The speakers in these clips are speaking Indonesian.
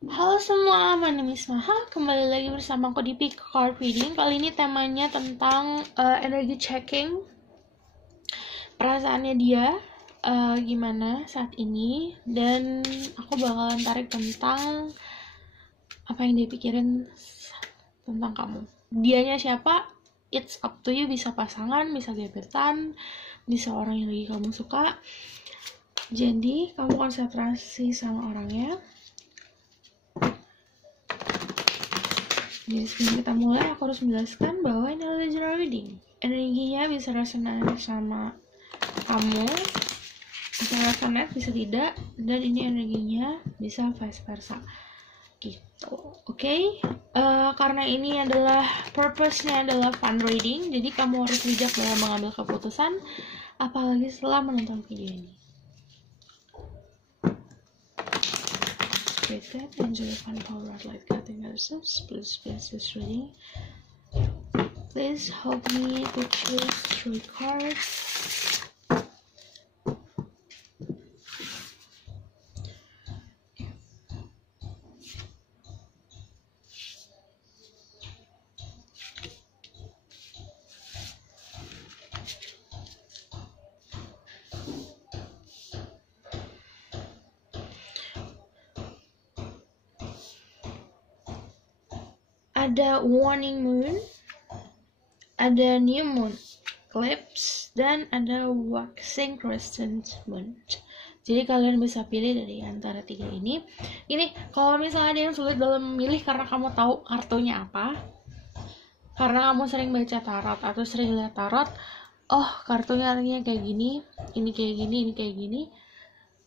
Halo semua, my name is Maha. Kembali lagi bersama aku di Pick Card Reading. Kali ini temanya tentang energy checking. Perasaannya dia gimana saat ini. Dan aku bakalan tarik tentang apa yang dia pikirin tentang kamu. Dianya siapa? It's up to you. Bisa pasangan, bisa gebetan, bisa orang yang lagi kamu suka. Jadi kamu konsentrasi sama orangnya. Jadi sebelum kita mulai, aku harus menjelaskan bahwa ini adalah general reading. Energinya bisa resonate sama kamu, bisa resonate, bisa tidak, dan ini energinya bisa vice versa. Gitu, oke? Karena ini adalah purpose-nya adalah fun reading, jadi kamu harus bijak dalam mengambil keputusan, apalagi setelah menonton video ini. That enjoy fun power light cutting ourselves. Please this reading. Please help me to choose 3 cards. Ada warning moon, ada new moon eclipse, dan ada waxing crescent moon. Jadi kalian bisa pilih dari antara 3 ini. Ini kalau misalnya ada yang sulit dalam memilih karena kamu tahu kartunya apa, karena kamu sering baca tarot atau sering lihat tarot, oh kartunya artinya kayak gini, ini kayak gini, ini kayak gini.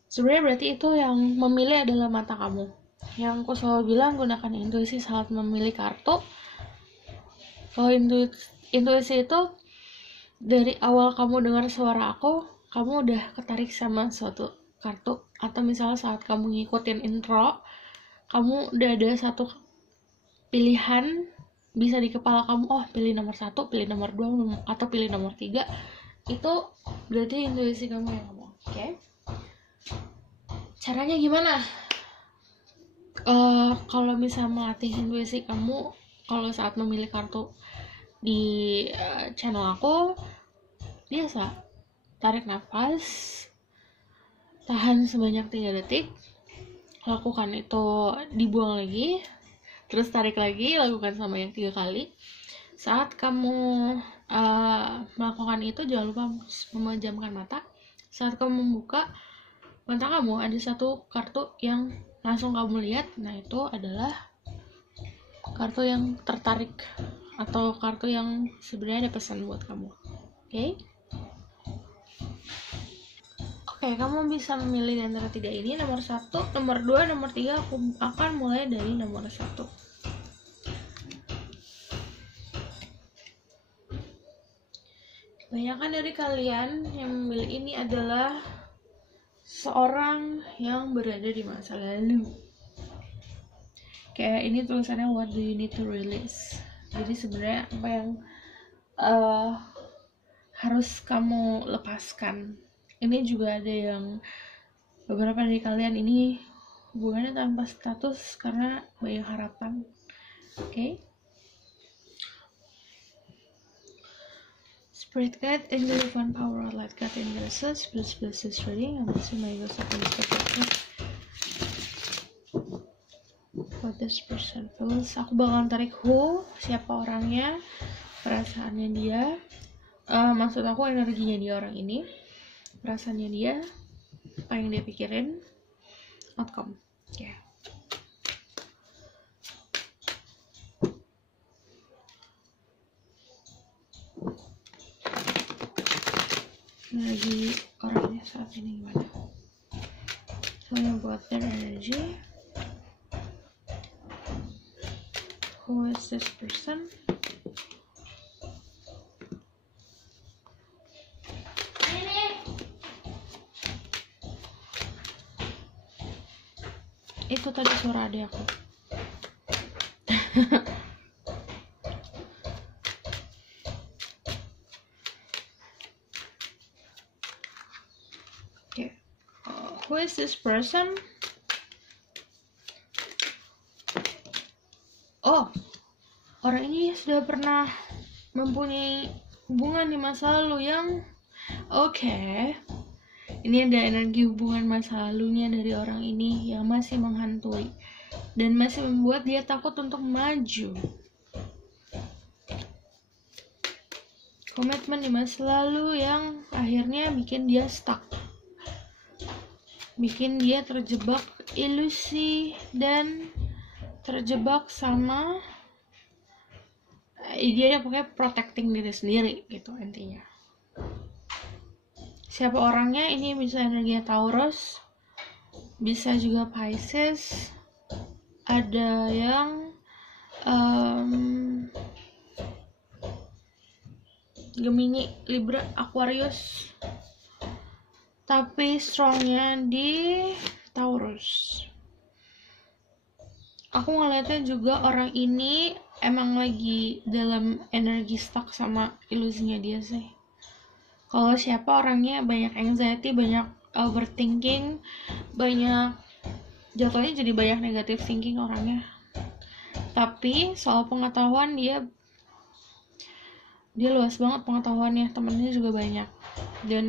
Sebenarnya berarti itu yang memilih adalah mata kamu. Yang aku selalu bilang, gunakan intuisi saat memilih kartu. Kalau intuisi itu dari awal kamu dengar suara aku, kamu udah ketarik sama suatu kartu. Atau misalnya saat kamu ngikutin intro, kamu udah ada satu pilihan bisa di kepala kamu, oh pilih nomor 1, pilih nomor 2, atau pilih nomor 3. Itu berarti intuisi kamu yang ngomong. Oke? Caranya gimana? Kalau bisa melatih intuisi kamu, kalau saat memilih kartu di channel aku, biasa tarik nafas, tahan sebanyak 3 detik, lakukan itu, dibuang lagi, terus tarik lagi, lakukan sebanyak 3 kali. Saat kamu melakukan itu, jangan lupa memejamkan mata. Saat kamu membuka mata kamu, ada satu kartu yang langsung kamu lihat. Nah itu adalah kartu yang tertarik atau kartu yang sebenarnya ada pesan buat kamu. Oke, kamu bisa memilih di antara 3 ini, nomor 1, nomor 2, nomor 3. Aku akan mulai dari nomor 1. Kebanyakan dari kalian yang memilih ini adalah seorang yang berada di masa lalu. Kayak ini tulisannya, what do you need to release? Jadi sebenarnya apa yang harus kamu lepaskan. Ini juga ada yang beberapa dari kalian ini hubungannya tanpa status karena banyak harapan. Oke? Spirit guide and the divine power of light guide in the research. Please bless this reading and bless my yourself and this what this person feels. Aku bakalan tarik who, siapa orangnya, perasaannya dia, maksud aku energinya dia orang ini, perasaannya dia, apa yang dia pikirin, outcome. Ya. Energi orangnya saat ini gimana? So yang buat their energy. Who is this person? Itu tadi suara adik aku. Okay. Who is this person? oh, orang ini sudah pernah mempunyai hubungan di masa lalu yang oke. Ini ada energi hubungan masa lalunya dari orang ini yang masih menghantui dan masih membuat dia takut untuk maju. Komitmen di masa lalu yang akhirnya bikin dia stuck, bikin dia terjebak ilusi dan terjebak sama dia pokoknya protecting diri sendiri gitu intinya. Siapa orangnya? Ini bisa energi Taurus, bisa juga Pisces, ada yang Gemini, Libra, Aquarius, tapi strongnya di Taurus. Aku ngeliatnya juga orang ini emang lagi dalam energi stuck sama ilusinya dia sih. Kalau siapa orangnya banyak anxiety, banyak overthinking, banyak jatuhnya jadi banyak negative thinking orangnya. Tapi soal pengetahuan dia luas banget pengetahuannya, temennya juga banyak dan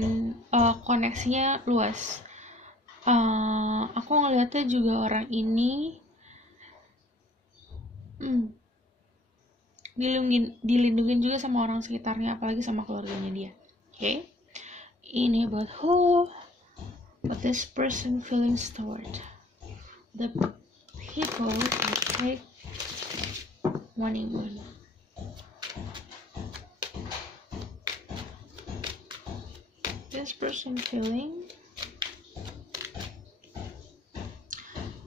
koneksinya luas. Aku ngeliatnya juga orang ini dilindungin juga sama orang sekitarnya, apalagi sama keluarganya dia. Okay? Ini about what this person feelings toward the people who take one. This person feeling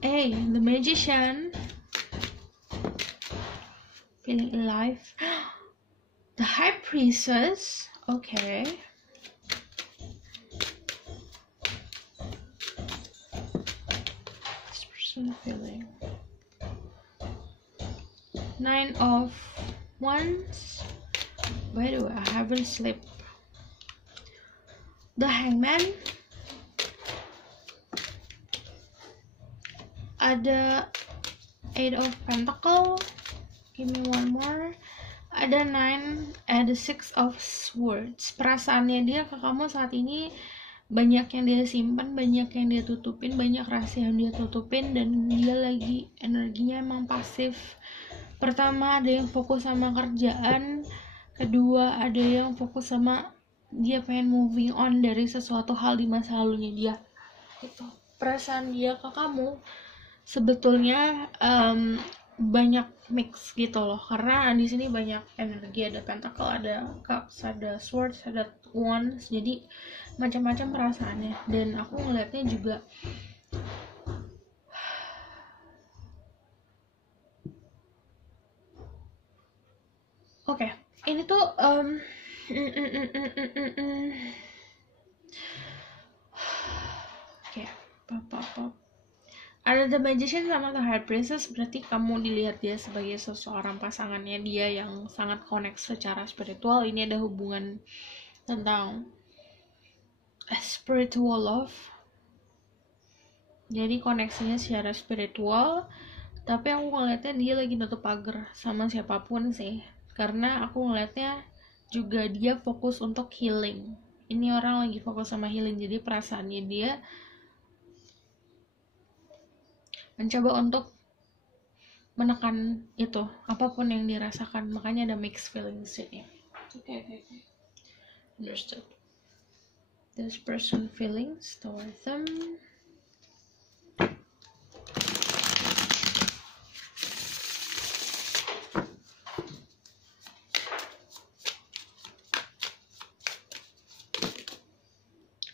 the Magician, feeling alive. The High Priestess, okay. This person feeling Nine of Wands. By the way, I haven't slept. The Hangman, ada Eight of Pentacles, give me one more, ada the Six of Swords. Perasaannya dia ke kamu saat ini banyak yang dia simpan, banyak yang dia tutupin, banyak rahasia yang dia tutupin, dan dia lagi energinya emang pasif. Pertama ada yang fokus sama kerjaan, kedua ada yang fokus sama dia pengen moving on dari sesuatu hal di masa lalunya dia. Gitu. Perasaan dia ke kamu sebetulnya banyak mix gitu loh, karena di sini banyak energi, ada pentacle, ada cups, ada swords, ada wands, jadi macam-macam perasaannya. Dan aku ngeliatnya juga oke, ini tuh ada The Magician sama The High Priestess, berarti kamu dilihat dia sebagai seseorang pasangannya dia yang sangat connect secara spiritual. Ini ada hubungan tentang spiritual love, jadi koneksinya secara spiritual. Tapi aku ngeliatnya dia lagi nutup pagar sama siapapun sih, karena aku ngeliatnya juga dia fokus untuk healing. Ini orang lagi fokus sama healing, jadi perasaannya dia mencoba untuk menekan itu, apapun yang dirasakan. Makanya ada mixed feelings ini. Okay. Understood. This person feelings towards them.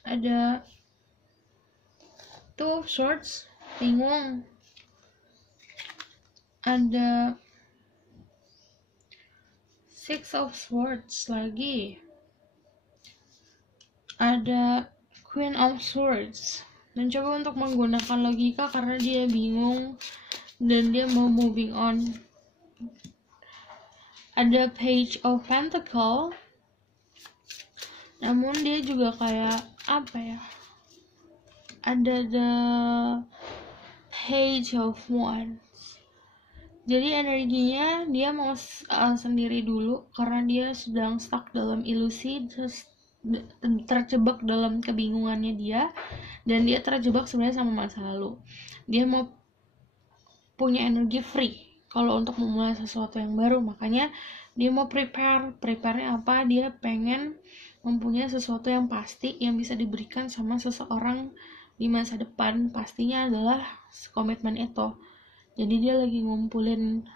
Ada Two of Swords, bingung. Ada Six of Swords lagi. Ada Queen of Swords. Mencoba untuk menggunakan logika karena dia bingung dan dia mau moving on. Ada Page of Pentacles, namun dia juga kayak apa ya, ada The Page of Wands. Jadi energinya dia mau sendiri dulu karena dia sedang stuck dalam ilusi, terjebak dalam kebingungannya dia, dan dia terjebak sebenarnya sama masa lalu. Dia mau punya energi free kalau untuk memulai sesuatu yang baru, makanya dia mau prepare-nya apa? Dia pengen mempunyai sesuatu yang pasti yang bisa diberikan sama seseorang di masa depan. Pastinya adalah komitmen itu. Jadi dia lagi ngumpulin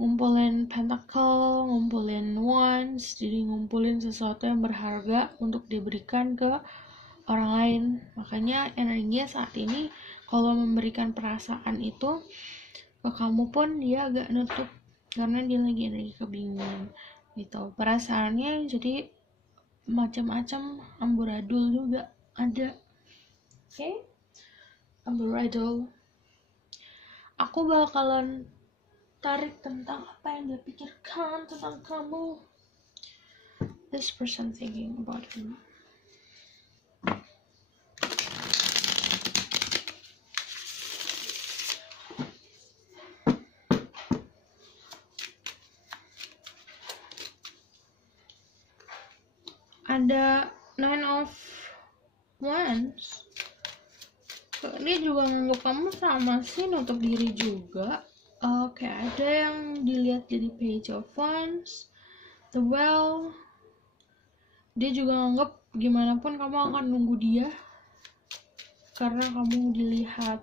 ngumpulin pentacle, ngumpulin wands, jadi ngumpulin sesuatu yang berharga untuk diberikan ke orang lain. Makanya energinya saat ini kalau memberikan perasaan itu ke kamu pun dia agak nutup karena dia lagi energi kebingungan gitu. Perasaannya jadi macam-macam, amburadul juga ada. Oke? Amburadul. Aku bakalan tarik tentang apa yang dia pikirkan tentang kamu. This person thinking about you. Ada 9 of Wands. Dia juga nganggap kamu sama sih, nutup diri juga. Oke, ada yang dilihat jadi Page of Wands, The Well. Dia juga nganggap gimana pun kamu akan nunggu dia karena kamu dilihat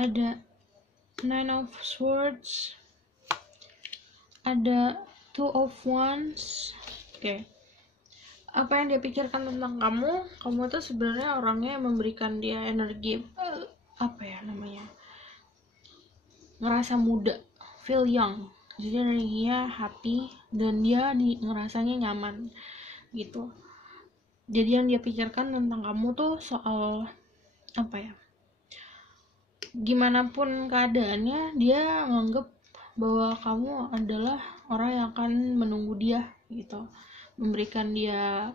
ada 9 of Swords, ada 2 of Wands. Oke. Apa yang dia pikirkan tentang kamu tuh sebenarnya orangnya yang memberikan dia energi ngerasa muda, feel young, jadi energinya happy dan dia ngerasanya nyaman gitu. Jadi yang dia pikirkan tentang kamu tuh soal gimana pun keadaannya, dia nganggep bahwa kamu adalah orang yang akan menunggu dia gitu, memberikan dia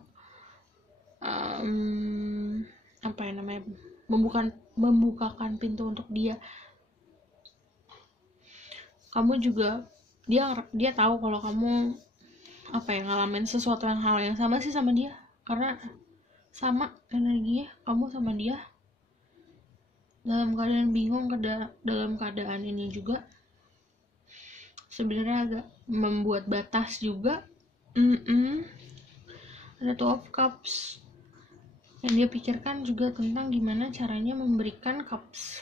membukakan pintu untuk dia. Kamu juga dia tahu kalau kamu ngalamin sesuatu hal yang sama sih sama dia, karena sama energinya kamu sama dia dalam keadaan bingung. Dalam keadaan ini juga sebenarnya agak membuat batas juga. Ada 2 of Cups. Yang dia pikirkan juga tentang gimana caranya memberikan cups.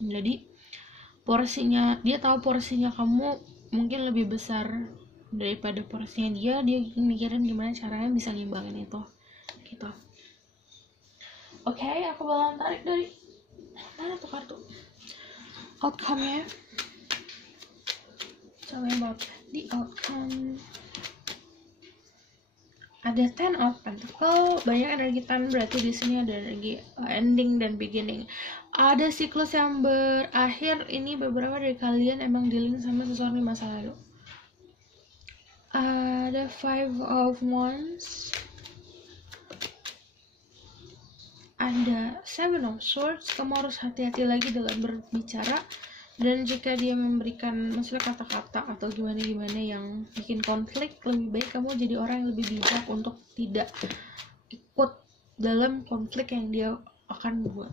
Jadi dia tahu porsinya kamu mungkin lebih besar daripada porsinya dia mikirin gimana caranya bisa ngimbangin itu gitu. Oke, aku bakalan tarik dari mana tuh kartu outcome-nya. Tell me about the outcome. Ada 10 of Pentacle, banyak energi tan, berarti di sini ada energi ending dan beginning. Ada siklus yang berakhir. Ini beberapa dari kalian emang dealing sama sesuatu di masa lalu. Ada 5 of Wands. Ada 7 of Swords. Kamu harus hati-hati lagi dalam berbicara. Dan jika dia memberikan maksudnya kata-kata atau gimana yang bikin konflik, lebih baik kamu jadi orang yang lebih bijak untuk tidak ikut dalam konflik yang dia akan buat.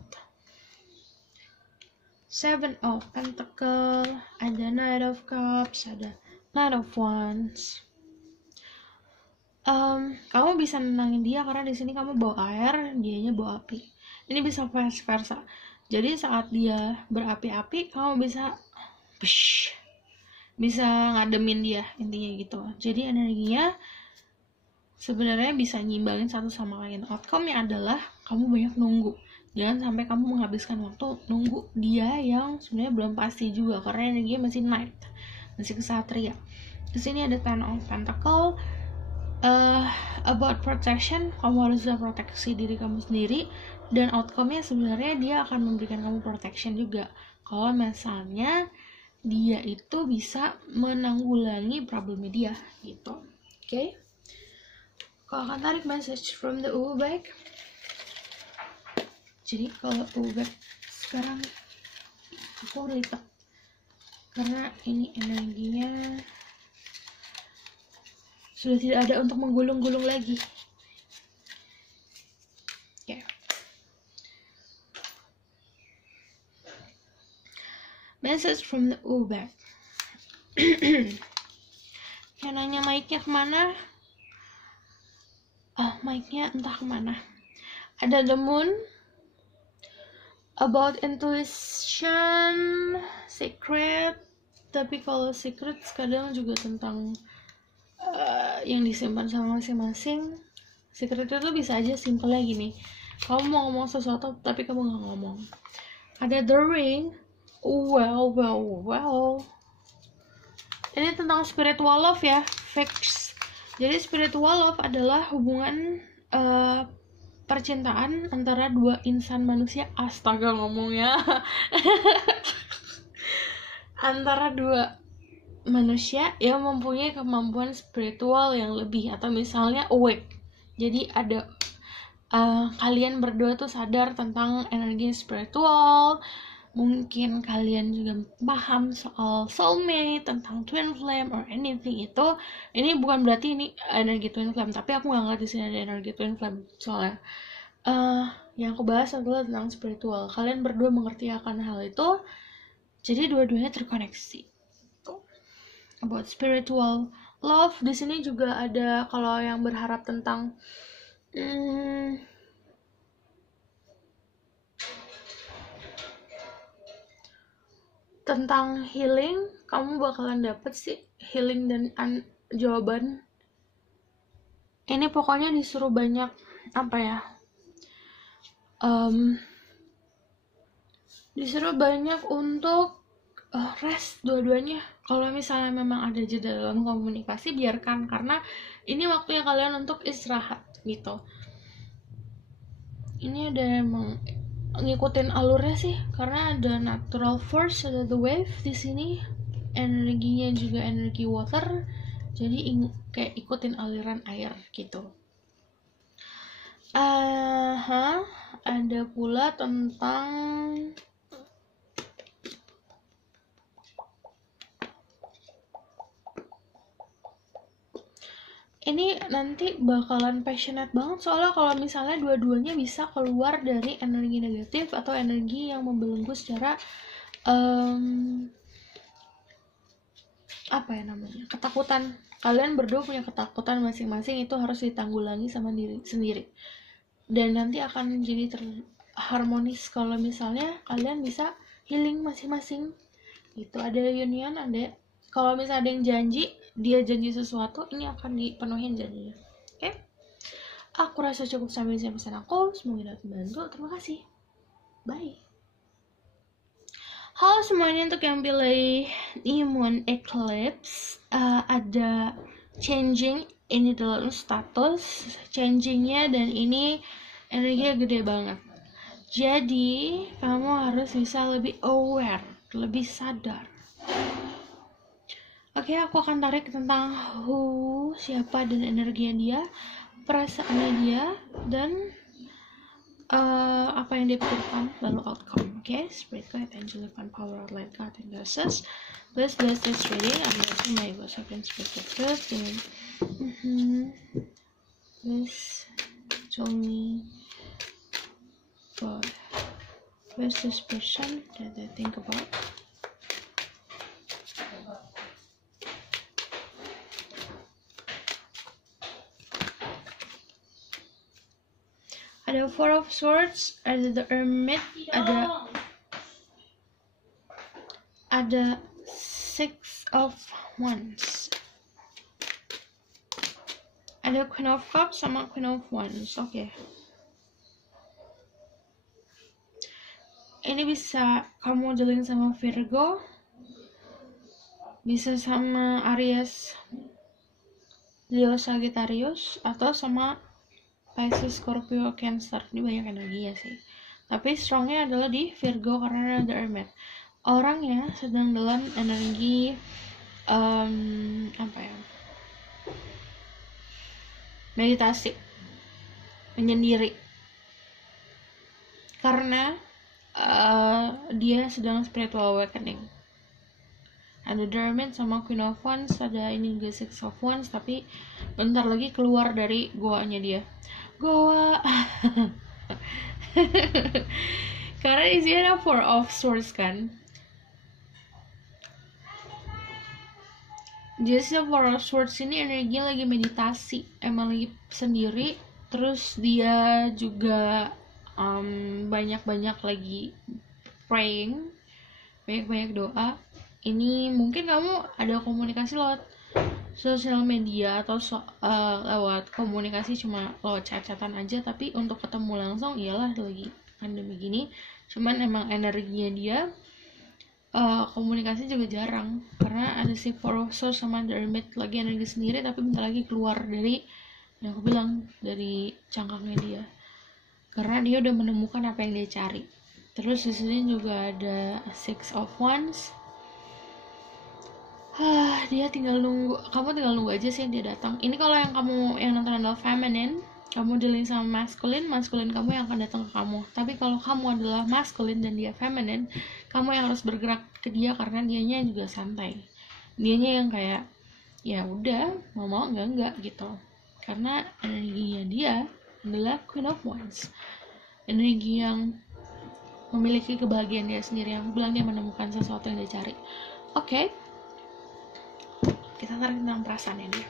7 of Pentacle, ada Knight of Cups, ada Knight of Wands. Kamu bisa nenangin dia karena di sini kamu bawa air, dianya bawa api. Ini bisa vice versa. Jadi saat dia berapi-api, kamu bisa ngademin dia, intinya gitu. Jadi energinya sebenarnya bisa nyimbangin satu sama lain. Outcome-nya adalah kamu banyak nunggu. Jangan sampai kamu menghabiskan waktu nunggu dia yang sebenarnya belum pasti juga, karena energinya masih Knight, masih kesatria. Di sini ada 10 of Pentacle. About protection, kamu harus bisa proteksi diri kamu sendiri. Dan outcome-nya sebenarnya dia akan memberikan kamu protection juga kalau misalnya dia itu bisa menanggulangi problemnya dia gitu. Oke? Kalau akan tarik message from the Uwu back. Jadi kalau obat sekarang aku retak karena ini energinya sudah tidak ada untuk menggulung-gulung lagi. Okay. Message from the Uber. Yang nanya mic-nya kemana? Mic-nya entah kemana. Ada the moon, about intuition, secret. Tapi kalau secret kadang juga tentang yang disimpan sama masing-masing. Secret itu bisa aja simpelnya gini, kamu mau ngomong sesuatu tapi kamu gak ngomong. Ada the ring. Well. Ini tentang spiritual love ya, facts. Jadi spiritual love adalah hubungan percintaan antara dua insan manusia. Astaga ngomongnya. Antara dua manusia yang mempunyai kemampuan spiritual yang lebih, atau misalnya awake. Jadi ada kalian berdua tuh sadar tentang energi spiritual. Mungkin kalian juga paham soal soulmate, tentang twin flame or anything itu. Ini bukan berarti ini energi twin flame, tapi aku nggak ngerti sini ada energi twin flame soalnya. Yang aku bahas adalah tentang spiritual. Kalian berdua mengerti akan hal itu, jadi dua-duanya terkoneksi. About spiritual love, di sini juga ada kalau yang berharap tentang tentang healing, kamu bakalan dapet sih healing dan jawaban. Ini pokoknya disuruh banyak disuruh banyak untuk rest dua-duanya. Kalau misalnya memang ada jeda dalam komunikasi, biarkan, karena ini waktunya kalian untuk istirahat gitu. Ini ada emang ngikutin alurnya sih, karena ada natural force, ada the wave di sini, energinya juga energi water, jadi kayak ikutin aliran air gitu. Ada pula tentang ini nanti bakalan passionate banget, soalnya kalau misalnya dua-duanya bisa keluar dari energi negatif atau energi yang membelenggu secara ketakutan. Kalian berdua punya ketakutan masing-masing, itu harus ditanggulangi sama diri sendiri, dan nanti akan jadi harmonis kalau misalnya kalian bisa healing masing-masing gitu. Ada union, ada kalau misalnya ada yang dia janji sesuatu, ini akan dipenuhin janjinya. Oke? Aku rasa cukup sampai sini pesan aku. Semoga dapat membantu. Terima kasih. Bye. Halo semuanya, untuk yang pilih New Moon Eclipse, ada changing ini dalam status changingnya, dan ini energinya gede banget. Jadi kamu harus bisa lebih aware, lebih sadar. Oke, aku akan tarik tentang siapa dan energinya dia, perasaannya dia, dan apa yang dia pikirkan, lalu outcome. Oke, Spirit Guide, Angel Divine Power, Light God, and Goddesses. Please bless this reading. I'm blessing my voice of Spirit of Truth. Please tell me what where's this person that I think about. Ada Four of Swords, ada the Hermit, ada Six of Wands, ada Queen of Cups sama Queen of Wands. Oke. Ini bisa kamu dealing sama Virgo, bisa sama Aries, Leo, Sagittarius, atau sama Pisces, Scorpio, Cancer. Ini banyak energinya sih, tapi strongnya adalah di Virgo karena ada Hermit. Orangnya sedang dalam energi meditasi, menyendiri. karena dia sedang spiritual awakening. Ada The Hermit sama Queen of Wands, ada ini juga Six of Wands, tapi bentar lagi keluar dari goanya dia. Goa. Karena isinya ada Four of Swords kan. Jadi Four of Swords ini energinya lagi meditasi, emang lagi sendiri. Terus dia juga banyak-banyak lagi praying, banyak-banyak doa. Ini mungkin kamu ada komunikasi lewat sosial media atau lewat komunikasi cuma lewat chat-chatan aja, tapi untuk ketemu langsung iyalah lagi pandemi gini. Cuman emang energinya dia komunikasi juga jarang karena ada si Four of Swords sama The Hermit lagi energi sendiri, tapi bentar lagi keluar dari yang aku bilang dari cangkangnya dia karena dia udah menemukan apa yang dia cari. Terus di sini juga ada Six of Wands. Dia tinggal nunggu, kamu tinggal nunggu aja sih dia datang. Ini kalau yang kamu yang nonton adalah feminine, kamu dealing sama maskulin kamu yang akan datang ke kamu. Tapi kalau kamu adalah maskulin dan dia feminine, kamu yang harus bergerak ke dia karena dianya juga santai. Dianya yang kayak ya udah mau enggak gitu. Karena energinya dia adalah Queen of Wands. Energi yang memiliki kebahagiaan dia sendiri, yang bilang dia menemukan sesuatu yang dia cari. Oke. Kita tarik tentang perasaannya dia.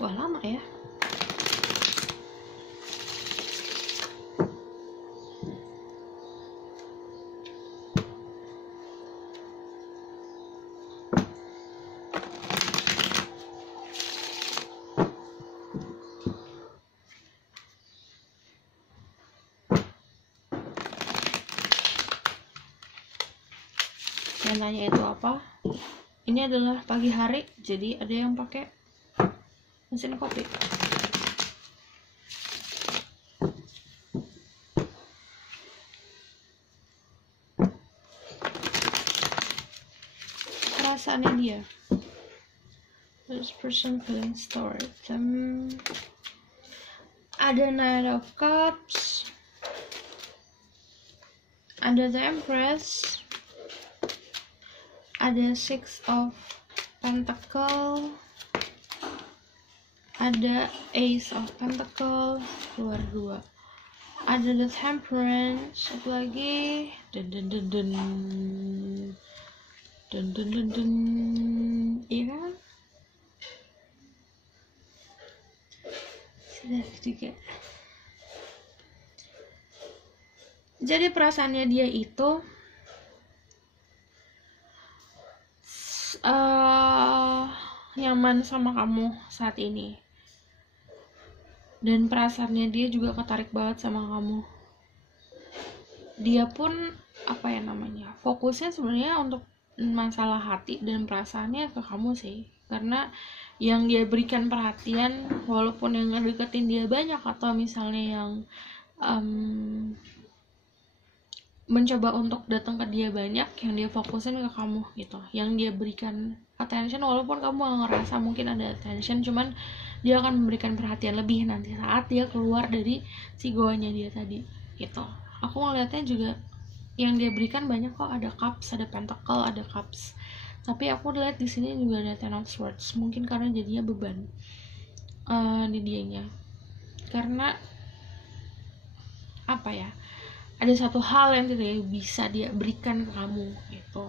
Wah, lama ya. Yang tanya itu apa? Ini adalah pagi hari, jadi ada yang pakai mesin kopi. Perasaannya dia. This person feeling stored. Ada Knight of Cups, ada The Empress, ada Six of Pentacle, ada Ace of Pentacle, keluar 2. Ada The Temperance, satu lagi, iya kan? Sudah juga. Jadi perasaannya dia itu nyaman sama kamu saat ini, dan perasaannya dia juga ketarik banget sama kamu. Dia pun fokusnya sebenarnya untuk masalah hati dan perasaannya ke kamu sih, karena yang dia berikan perhatian, walaupun yang ngedeketin dia banyak atau misalnya yang mencoba untuk datang ke dia banyak, yang dia fokusin ke kamu gitu, yang dia berikan attention, walaupun kamu gak ngerasa mungkin ada attention, cuman dia akan memberikan perhatian lebih nanti saat dia keluar dari si goanya dia tadi gitu. Aku ngeliatnya juga yang dia berikan banyak kok, ada cups, ada pentacle, ada cups, tapi aku lihat di sini juga ada Ten of Swords, mungkin karena jadinya beban di dianya, karena ada satu hal yang tidak bisa dia berikan ke kamu gitu.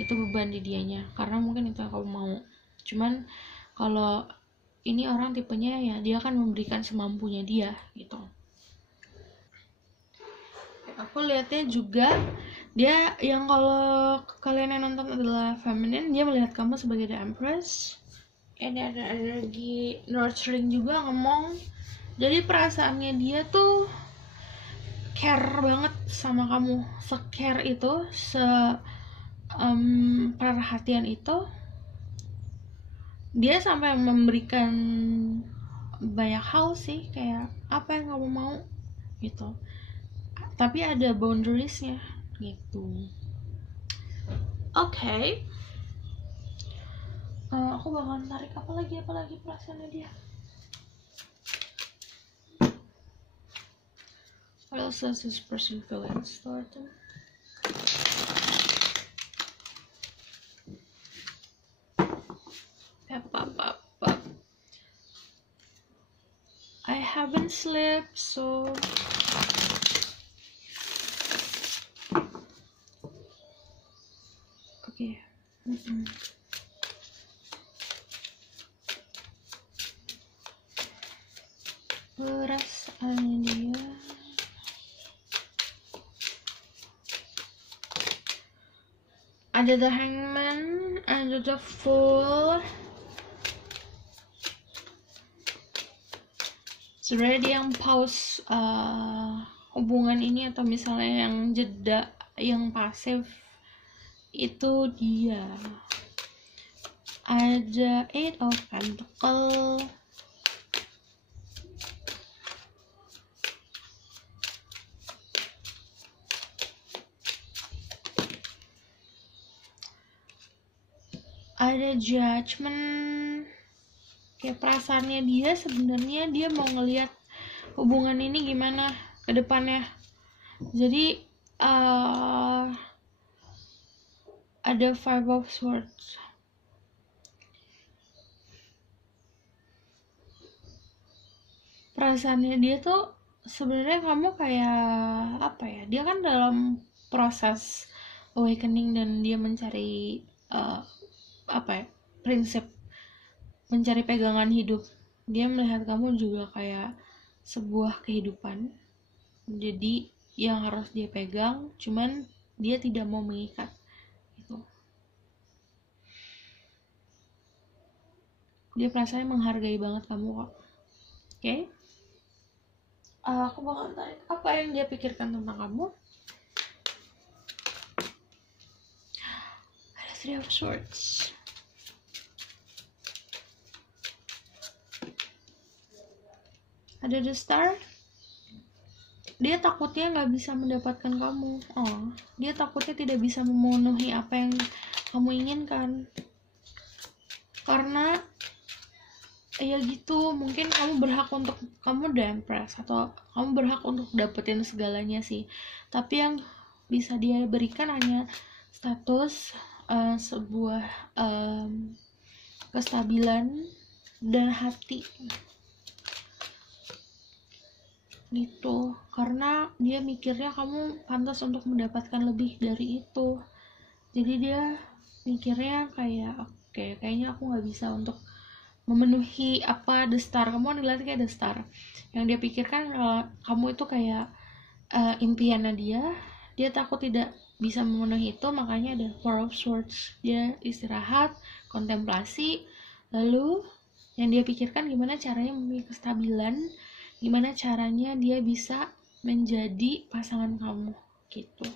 Itu beban di dianya, karena mungkin itu yang kamu mau. Cuman kalau ini orang tipenya ya dia akan memberikan semampunya dia gitu. Aku lihatnya juga dia yang, kalau kalian yang nonton adalah feminine, dia melihat kamu sebagai The Empress. Ini ada energi nurturing juga ngomong. Jadi perasaannya dia tuh care banget sama kamu, se-care itu, perhatian itu. Dia sampai memberikan banyak hal sih, kayak apa yang kamu mau gitu, tapi ada boundariesnya gitu. Oke. Aku bakalan tarik apa lagi perasaannya dia. What else does this person feel and start them? I haven't slept, so okay. Perasaannya dia. Ada the hangman, ada the fool. Sebenarnya dia yang pause hubungan ini, atau misalnya yang jeda, yang pasif itu dia. Ada 8 of Pentacles. Ada Judgment. Kayak perasaannya dia sebenarnya dia mau ngelihat hubungan ini gimana ke depannya. Jadi ada 5 of Swords. Perasaannya dia tuh sebenarnya kamu kayak apa ya? Dia kan dalam proses awakening dan dia mencari prinsip, mencari pegangan hidup. Dia melihat kamu juga kayak sebuah kehidupan, jadi yang harus dia pegang, cuman dia tidak mau mengikat gitu. Dia perasaannya menghargai banget kamu kok. Oke? Aku bakal tarik apa yang dia pikirkan tentang kamu. Ada 3 of Swords. Ada the Star. Dia takutnya nggak bisa mendapatkan kamu. Dia takutnya tidak bisa memenuhi apa yang kamu inginkan. Karena ya gitu, mungkin kamu berhak untuk, kamu the Empress, atau kamu berhak untuk dapetin segalanya sih. Tapi yang bisa dia berikan hanya status, sebuah kestabilan dan hati gitu. Karena dia mikirnya kamu pantas untuk mendapatkan lebih dari itu. Jadi dia mikirnya kayak oke, kayaknya aku nggak bisa untuk memenuhi apa the star. Kamu ngeliat kayak the star. Yang dia pikirkan kamu itu kayak impiannya dia. Dia takut tidak bisa memenuhi itu, makanya ada 4 of Swords. Dia istirahat, kontemplasi, lalu yang dia pikirkan gimana caranya memiliki kestabilan, gimana caranya dia bisa menjadi pasangan kamu gitu.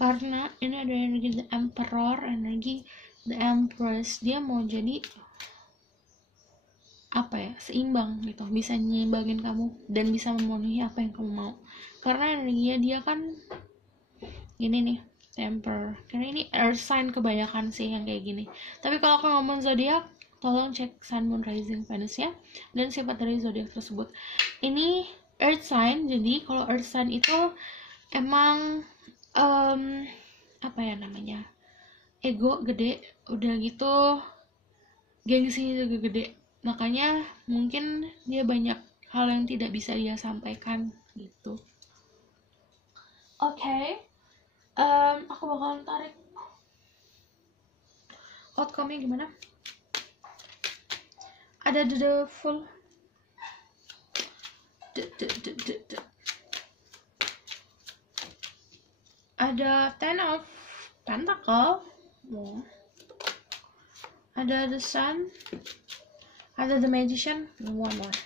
Karena ini ada energi the Emperor, energi the Empress. Dia mau jadi seimbang gitu, bisa nyimbangin kamu dan bisa memenuhi apa yang kamu mau. Karena energinya dia kan gini nih, Emperor. Karena ini Earth sign kebanyakan sih yang kayak gini. Tapi kalau aku ngomong zodiak, tolong cek Sun, Moon, Rising, Venus ya, dan sifat dari zodiak tersebut. Ini Earth sign, jadi kalau Earth sign itu emang ego gede, udah gitu gengsinya juga gede. Makanya mungkin dia banyak hal yang tidak bisa dia sampaikan gitu. Oke. Aku bakalan tarik outcome-nya gimana. Ada the full ada 10 of Pentacle, ada the Sun, ada the Magician, one more,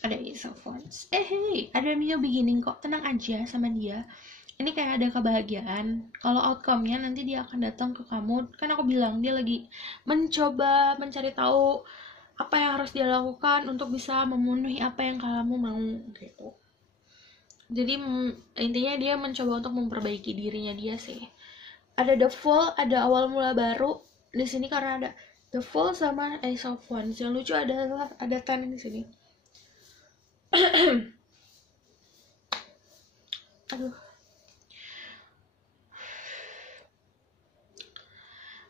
ada Ace of Wands. Hey, ada new beginning kok, tenang aja sama dia. Ini kayak ada kebahagiaan. Kalau outcome-nya nanti dia akan datang ke kamu. Kan aku bilang dia lagi mencoba mencari tahu apa yang harus dia lakukan untuk bisa memenuhi apa yang kamu mau gitu. Jadi intinya dia mencoba untuk memperbaiki dirinya dia sih. Ada the Fool, ada awal mula baru, di sini karena ada the Fool sama Ace of Wands. Yang lucu adalah ada 10 di sini. Aduh.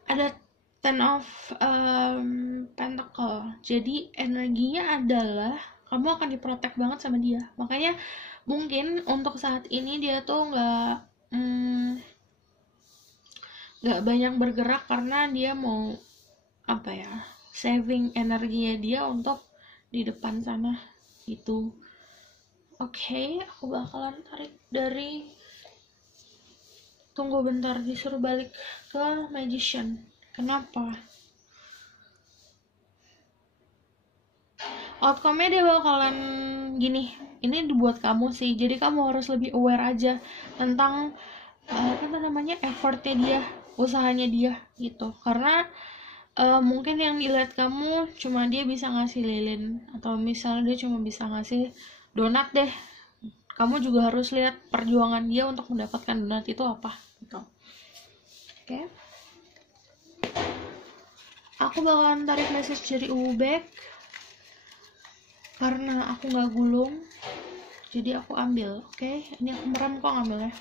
Ada 10 of Pentacle. Jadi energinya adalah kamu akan diprotek banget sama dia. Makanya mungkin untuk saat ini dia tuh nggak banyak bergerak karena dia mau saving energinya dia untuk di depan sana itu. Oke, aku bakalan tarik dari, tunggu bentar, disuruh balik ke Magician. Kenapa? Outcome-nya dia bakalan gini. Ini dibuat kamu sih, jadi kamu harus lebih aware aja tentang effortnya dia, usahanya dia gitu. Karena mungkin yang dilihat kamu cuma dia bisa ngasih lilin, atau misalnya dia cuma bisa ngasih donat deh. Kamu juga harus lihat perjuangan dia untuk mendapatkan donat itu apa gitu. Oke. Aku bakalan tarik message dari Ubek karena aku nggak gulung, jadi aku ambil. Oke. Ini aku merem kok ngambilnya.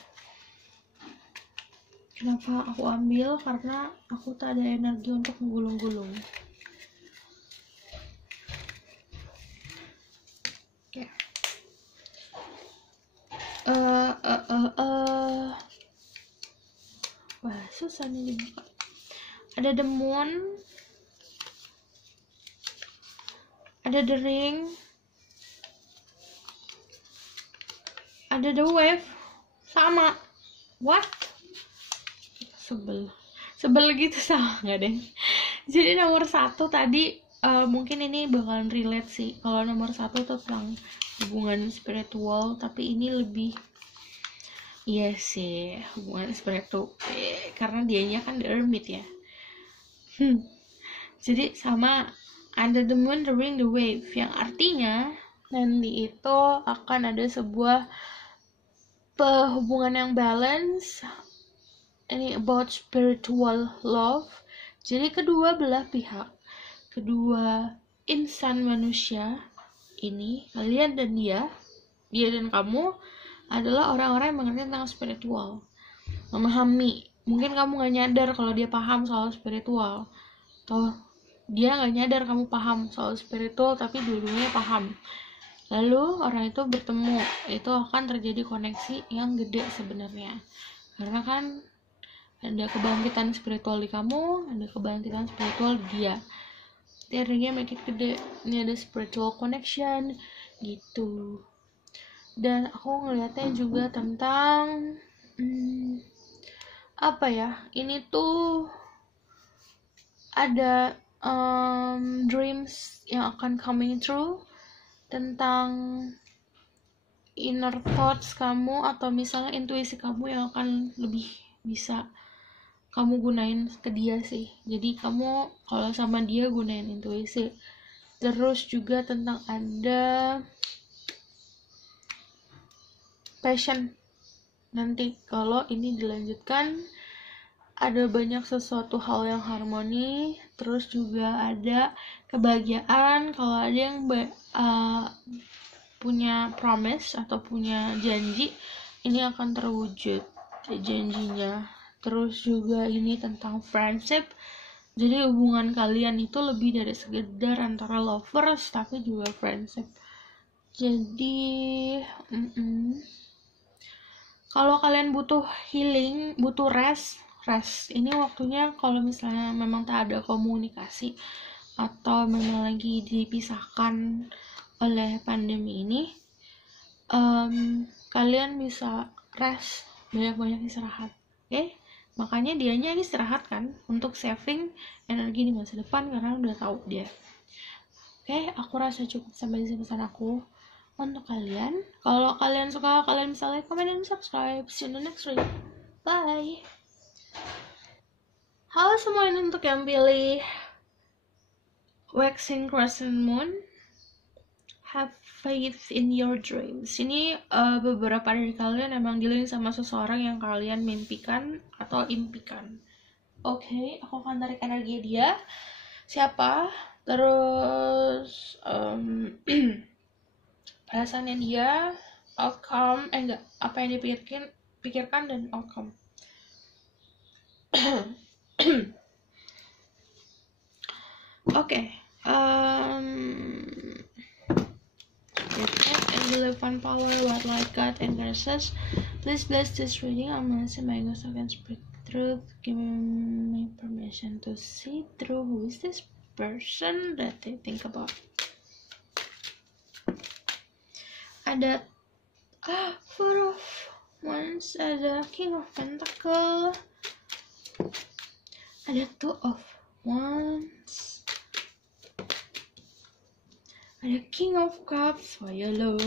Kenapa aku ambil? Karena aku tak ada energi untuk menggulung-gulung. Oke. Wah, susah nih dibuka. Ada the Moon, ada the Ring, ada the Wave, sama. What? Sebel gitu sama nggak deh. Jadi nomor 1 tadi mungkin ini bakalan relate sih. Kalau nomor 1 tuh tentang hubungan spiritual, tapi ini lebih sih hubungan spiritual karena dianya kan the Hermit ya. Jadi sama ada the Moon, the Ring, the Wave, yang artinya nanti itu akan ada sebuah hubungan yang balance. Ini about spiritual love. Jadi kedua belah pihak, kedua insan manusia ini, kalian dan dia dan kamu adalah orang-orang yang mengerti tentang spiritual, memahami. Mungkin kamu gak nyadar kalau dia paham soal spiritual, atau dia gak nyadar kamu paham soal spiritual, tapi dua-duanya paham. Lalu orang itu bertemu, itu akan terjadi koneksi yang gede sebenarnya, karena kan ada kebangkitan spiritual di kamu, ada kebangkitan spiritual di dia. Energinya makin gede. Ini ada spiritual connection gitu. Dan aku ngeliatnya juga tentang ini tuh ada dreams yang akan coming true tentang inner thoughts kamu, atau misalnya intuisi kamu yang akan lebih bisa kamu gunain ke dia sih. Jadi kamu kalau sama dia gunain intuisi. Terus juga tentang ada passion. Nanti kalau ini dilanjutkan ada banyak sesuatu hal yang harmoni. Terus juga ada kebahagiaan kalau ada yang punya promise atau punya janji, ini akan terwujud janjinya. Terus juga ini tentang friendship. Jadi hubungan kalian itu lebih dari sekedar antara lovers, tapi juga friendship. Jadi kalau kalian butuh healing, butuh rest, ini waktunya. Kalau misalnya memang tak ada komunikasi atau memang lagi dipisahkan oleh pandemi ini, kalian bisa rest, banyak-banyak istirahat. Oke? Makanya dianya istirahat kan, untuk saving energi di masa depan, karena udah tahu dia. Oke, aku rasa cukup sampai di sini pesan aku untuk kalian. Kalau kalian suka, kalian bisa like, comment, dan subscribe. See you in the next video. Bye. Halo semuanya, untuk yang pilih Waxing Crescent Moon, have faith in your dreams. Ini beberapa dari kalian emang dealing sama seseorang yang kalian mimpikan atau impikan. Oke, aku akan tarik energi dia. Siapa? Terus perasaannya dia, outcome, enggak, apa yang dipikirkan dan outcome. Oke, and the Levant power, what light God and curses. Please bless this reading. I'm Melissa Magos. I can speak truth. Give me permission to see through who is this person that they think about. Ada Four of Wands, ada King of Pentacle, ada Two of Wands, ada King of Cups, yellow.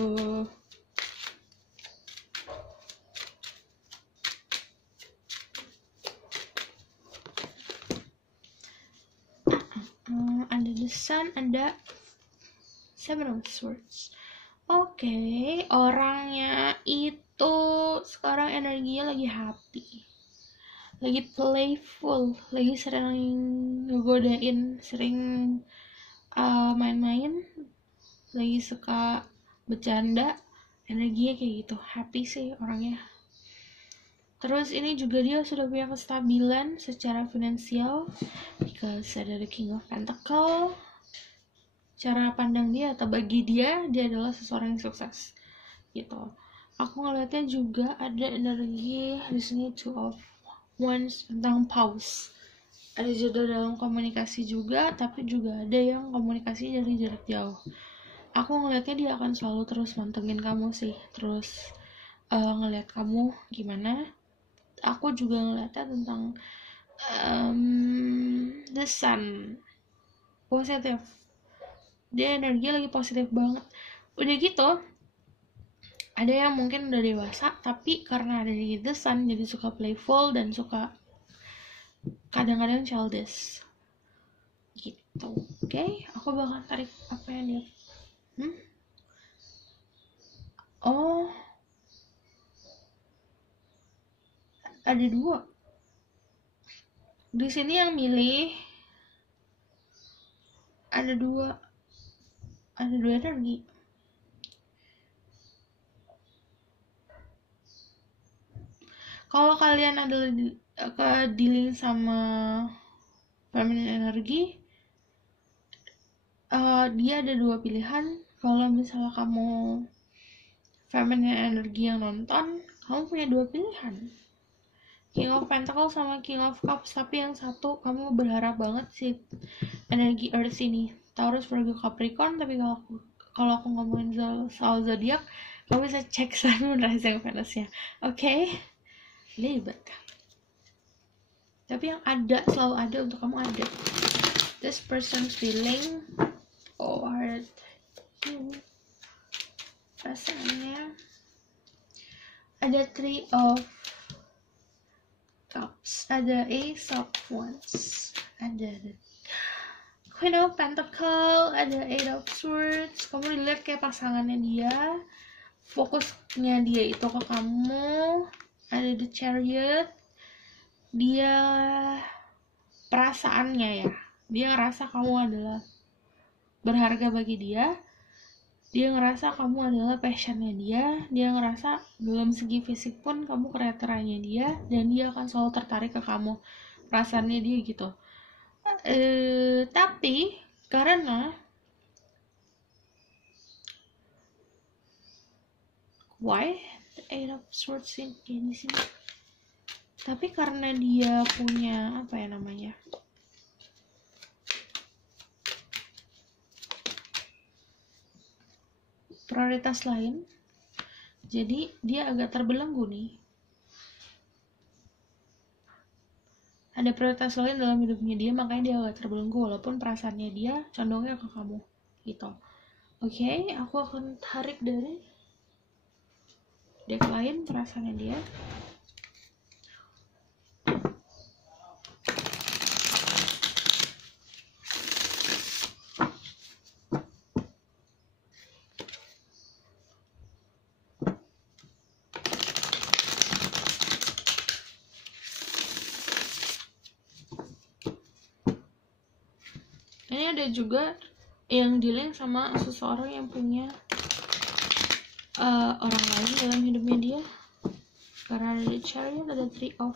Ada the Sun, ada Seven of Swords. Oke, orangnya itu sekarang energinya lagi happy, lagi playful, lagi sering ngegodain, sering main-main, lagi suka bercanda, energinya kayak gitu, happy sih orangnya. Terus ini juga dia sudah punya kestabilan secara finansial, because ada the King of Pentacle. Cara pandang dia atau bagi dia adalah seseorang yang sukses gitu. Aku ngeliatnya juga ada energi di sini Two of Wands tentang pause. Ada juga dalam komunikasi juga, tapi juga ada yang komunikasi dari jarak jauh. Aku ngeliatnya dia akan selalu terus mantengin kamu sih, terus ngeliat kamu gimana. Aku juga ngeliatnya tentang the Sun, positif. Dia energi lagi positif banget. Udah gitu, ada yang mungkin udah dewasa, tapi karena ada di the Sun jadi suka playful dan suka kadang-kadang childish gitu. Oke, aku bakal tarik apa yang dia oh, ada dua di sini yang milih, ada dua energi. Kalau kalian adalah dealing sama feminine energi, dia ada dua pilihan. Kalau misalnya kamu feminine energi yang nonton, kamu punya dua pilihan, King of Pentacle sama King of Cups. Tapi yang satu kamu berharap banget sih energi Earth ini, Taurus, Virgo, Capricorn. Tapi kalau aku ngomongin soal zodiak, kamu bisa cek Sun, Moon, Rising, Venusnya. Oke? Ribet. Tapi yang ada, selalu ada untuk kamu ada. This person's feeling or you. Perasaannya ada Three of Cups, ada Ace of Wands, ada Queen of Pentacle, ada Eight of Swords. Kamu dilihat kayak pasangannya dia, fokusnya dia itu ke kamu. Ada The Chariot, dia perasaannya ya, dia ngerasa kamu adalah berharga bagi dia. Dia ngerasa kamu adalah passionnya dia ngerasa dalam segi fisik pun kamu kriteria dia, dan dia akan selalu tertarik ke kamu, perasaannya dia gitu. Tapi karena why the Eight of Swords di sini? Tapi karena dia punya apa ya namanya? Prioritas lain, jadi dia agak terbelenggu nih. Ada prioritas lain dalam hidupnya dia, makanya dia agak terbelenggu walaupun perasaannya dia condongnya ke kamu gitu. Oke, aku akan tarik dari deck lain perasaannya dia. Ini ada juga yang dealing sama seseorang yang punya orang lain dalam hidupnya dia, karena ada Chariot, ada 3 of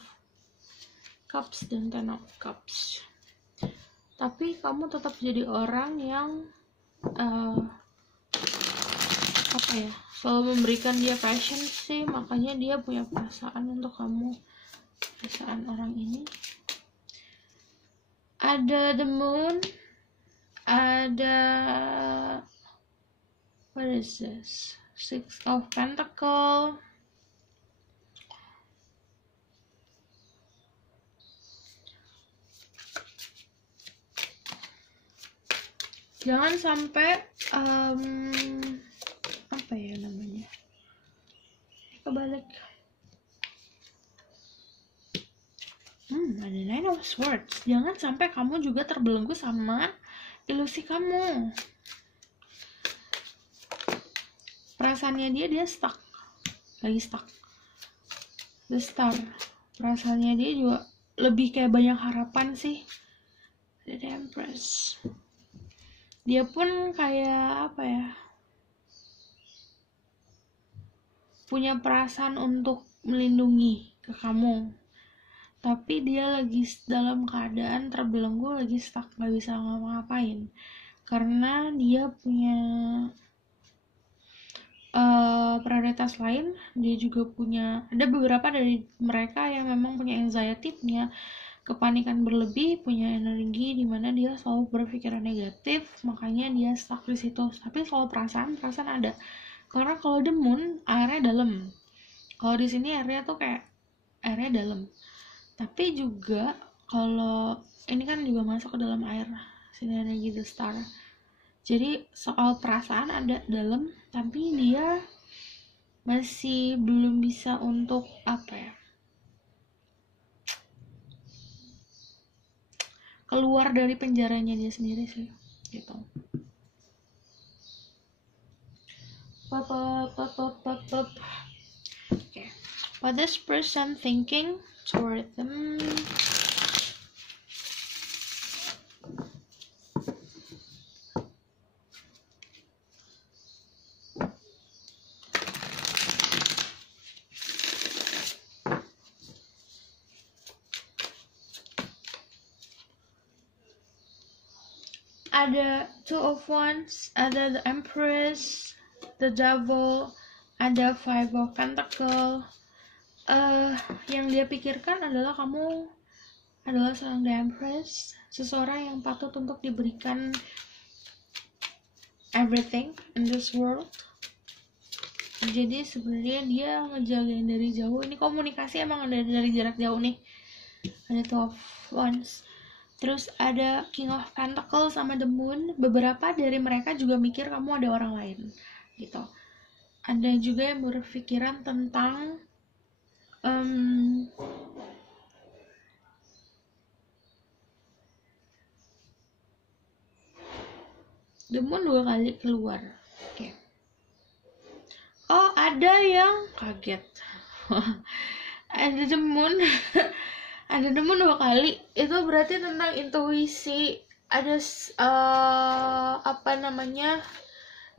Cups dan 10 of Cups. Tapi kamu tetap jadi orang yang selalu memberikan dia passion sih, makanya dia punya perasaan untuk kamu, perasaan orang ini. Ada the moon, ada what is this, 6 of Pentacle, jangan sampai apa ya namanya, kebalik. Ada 9 of Swords. Jangan sampai kamu juga terbelenggu sama ilusi kamu. Perasaannya dia stuck, lagi stuck. The Star, perasaannya dia juga lebih kayak banyak harapan sih. The Empress, dia pun kayak apa ya, punya perasaan untuk melindungi ke kamu, tapi dia lagi dalam keadaan terbelenggu, lagi stuck, gak bisa ngapa-ngapain karena dia punya prioritas lain. Dia juga punya, ada beberapa dari mereka yang memang punya anxiety, punya kepanikan berlebih, punya energi dimana dia selalu berpikiran negatif, makanya dia stuck di situ. Tapi soal perasaan ada, karena kalau the moon airnya dalam, kalau di sini airnya tuh kayak airnya dalam, tapi juga kalau ini kan juga masuk ke dalam air, sini energi the star. Jadi soal perasaan ada dalam, tapi dia masih belum bisa untuk apa ya, keluar dari penjaranya dia sendiri sih, gitu. Okay. What this person thinking toward them? Ada 2 of Wands, ada the Empress, the Devil, ada 5 of Pentacle. Yang dia pikirkan adalah kamu adalah seorang the Empress, seseorang yang patut untuk diberikan everything in this world. Jadi sebenarnya dia ngejagain dari jauh. Ini komunikasi emang dari jarak jauh nih. Ada 2 of Wands. Terus ada King of Pentacles sama the Moon. Beberapa dari mereka juga mikir kamu ada orang lain, gitu. Ada juga yang berpikiran tentang the Moon 2 kali keluar. Oke. Oh, ada yang kaget. Ada the Moon. Ada the Moon 2 kali. Itu berarti tentang intuisi. Ada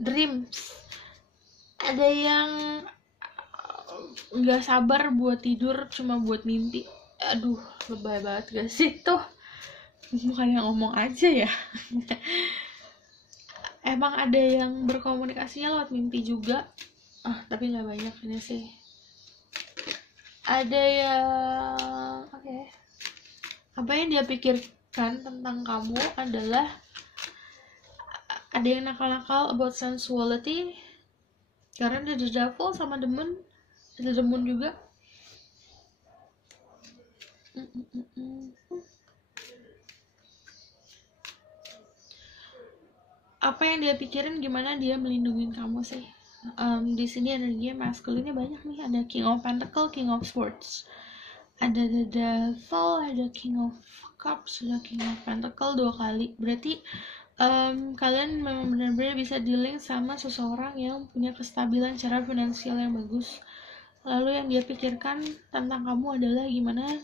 dreams. Ada yang nggak sabar buat tidur cuma buat mimpi. Aduh, lebay banget gak sih tuh? Bukan yang ngomong aja ya. Emang ada yang berkomunikasinya lewat mimpi juga. Tapi nggak banyak ini sih. Ada yang apa yang dia pikirkan tentang kamu adalah ada yang nakal-nakal about sensuality, karena ada the Devil sama the Moon. Ada the Moon juga. Apa yang dia pikirin, gimana dia melindungi kamu sih. Di sini energinya masculine banyak nih. Ada King of Pentacle, King of Swords, ada the Devil, ada King of Cups, ada King of Pentacle 2 kali. Berarti kalian memang benar-benar bisa dealing sama seseorang yang punya kestabilan secara finansial yang bagus. Lalu yang dia pikirkan tentang kamu adalah gimana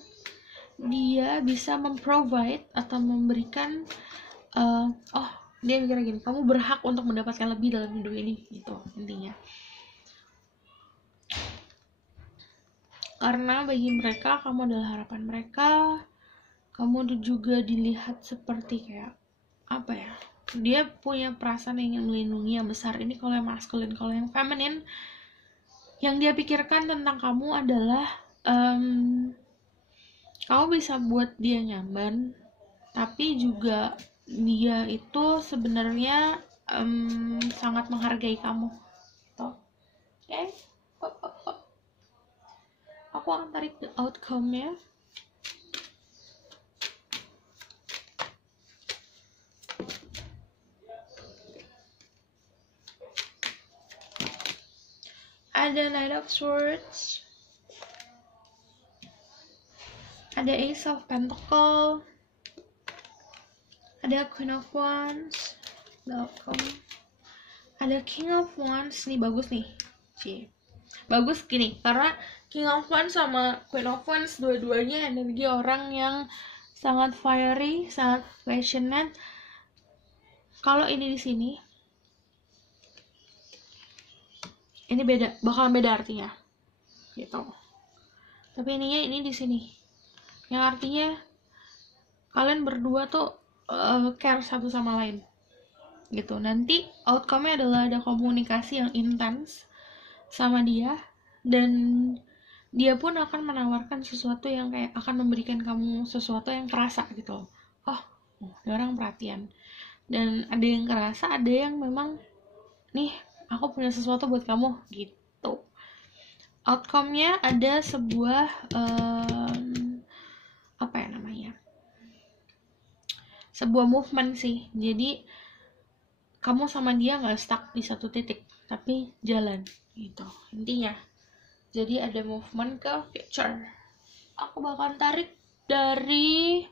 dia bisa memprovide atau memberikan dia mikirnya gini, kamu berhak untuk mendapatkan lebih dalam hidup ini, gitu intinya. Karena bagi mereka kamu adalah harapan mereka, kamu juga dilihat seperti kayak apa ya, dia punya perasaan yang ingin melindungi yang besar. Ini kalau yang maskulin. Kalau yang feminin, yang dia pikirkan tentang kamu adalah kamu bisa buat dia nyaman, tapi juga dia itu sebenarnya sangat menghargai kamu gitu. Oke. Aku akan tarik the outcome-nya. Ada Knight of Swords, ada Ace of Pentacle, ada Queen of Wands, ada King of Wands. Nih bagus nih, bagus gini, karena King of Wands sama Queen of Wands dua-duanya energi orang yang sangat fiery, sangat passionate. Kalau ini di sini, ini beda, bakalan beda artinya, gitu. Tapi ininya ini di sini, yang artinya kalian berdua tuh care satu sama lain, gitu. Nanti outcome-nya adalah ada komunikasi yang intens sama dia, dan dia pun akan menawarkan sesuatu yang kayak akan memberikan kamu sesuatu yang kerasa gitu. Dia orang perhatian, dan ada yang kerasa, ada yang memang nih aku punya sesuatu buat kamu gitu. Outcome-nya ada sebuah apa ya namanya, sebuah movement sih. Jadi kamu sama dia nggak stuck di satu titik, tapi jalan gitu intinya. Jadi ada movement ke future. Aku bakal tarik dari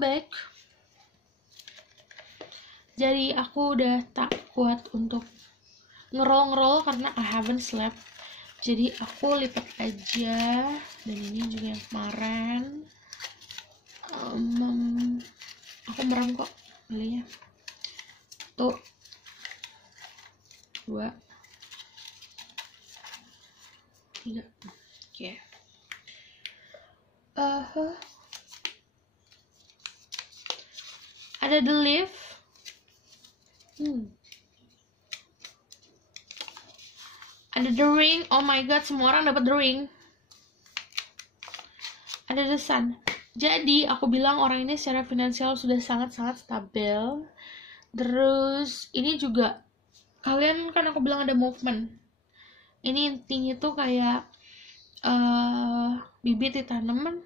back. Jadi aku udah tak kuat untuk ngerol karena I haven't slept. Jadi aku lipat aja, dan ini juga yang kemarin. Aku merem kok belinya. Tuh 2 3. Oke. Ada the leaf. Ada the ring. Oh my god, semua orang dapat the ring. Ada the sun. Jadi aku bilang orang ini secara finansial sudah sangat-sangat stabil. Terus ini juga kalian kan aku bilang ada movement. Ini intinya tuh kayak bibit ditanam.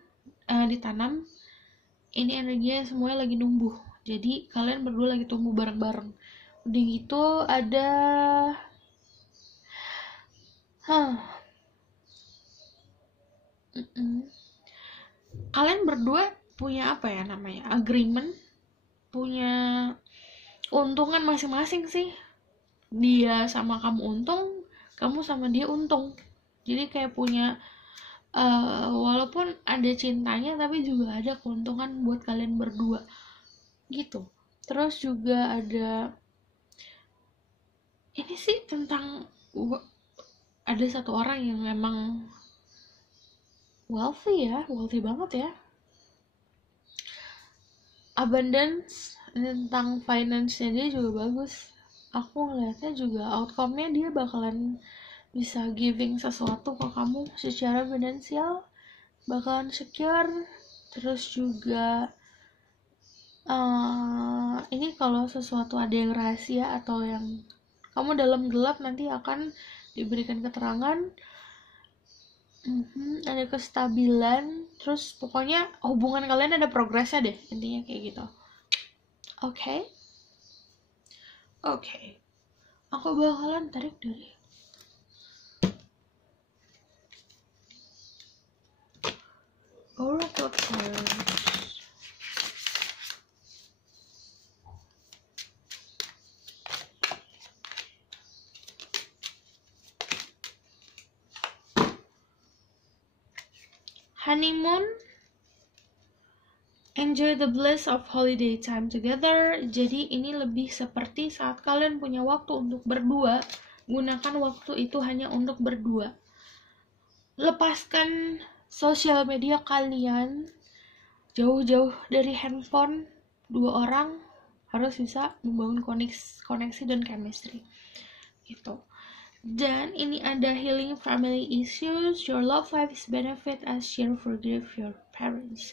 Ini energinya semuanya lagi numbuh. Jadi kalian berdua lagi tumbuh bareng-bareng. Udah gitu ada kalian berdua punya apa ya namanya, agreement, punya keuntungan masing-masing sih. Dia sama kamu untung, kamu sama dia untung. Jadi kayak punya walaupun ada cintanya, tapi juga ada keuntungan buat kalian berdua gitu. Terus juga ada ini sih tentang ada satu orang yang memang wealthy banget ya. Abundance, tentang finance-nya dia juga bagus. Aku ngeliatnya juga outcome-nya dia bakalan bisa giving sesuatu ke kamu secara finansial, bakalan secure. Terus juga ini kalau sesuatu ada yang rahasia atau yang kamu dalam gelap, nanti akan diberikan keterangan. Ada kestabilan. Terus pokoknya hubungan kalian ada progresnya deh, intinya kayak gitu. Oke. Aku bakalan tarik dari Oracle cards. Honeymoon, Enjoy the bliss of holiday time together. Jadi ini lebih seperti saat kalian punya waktu untuk berdua, gunakan waktu itu hanya untuk berdua. Lepaskan sosial media kalian, jauh-jauh dari handphone. Dua orang harus bisa membangun koneksi dan chemistry. Gitu. Dan ini ada healing family issues. Your love life is benefit as you forgive your parents.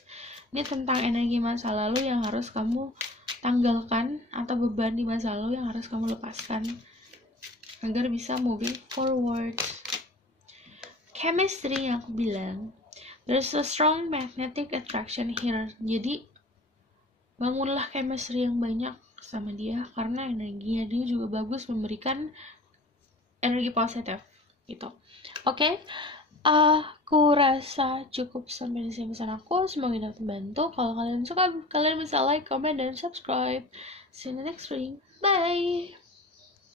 Ini tentang energi masa lalu yang harus kamu tanggalkan, atau beban di masa lalu yang harus kamu lepaskan agar bisa moving forward. Chemistry yang aku bilang, there's a strong magnetic attraction here. Jadi bangunlah chemistry yang banyak sama dia, karena energinya dia juga bagus, memberikan energi positif gitu. Oke. Aku rasa cukup sampai di sini pesan aku. Semoga dapat membantu. Kalau kalian suka, kalian bisa like, comment, dan subscribe. See you in the next stream. Bye.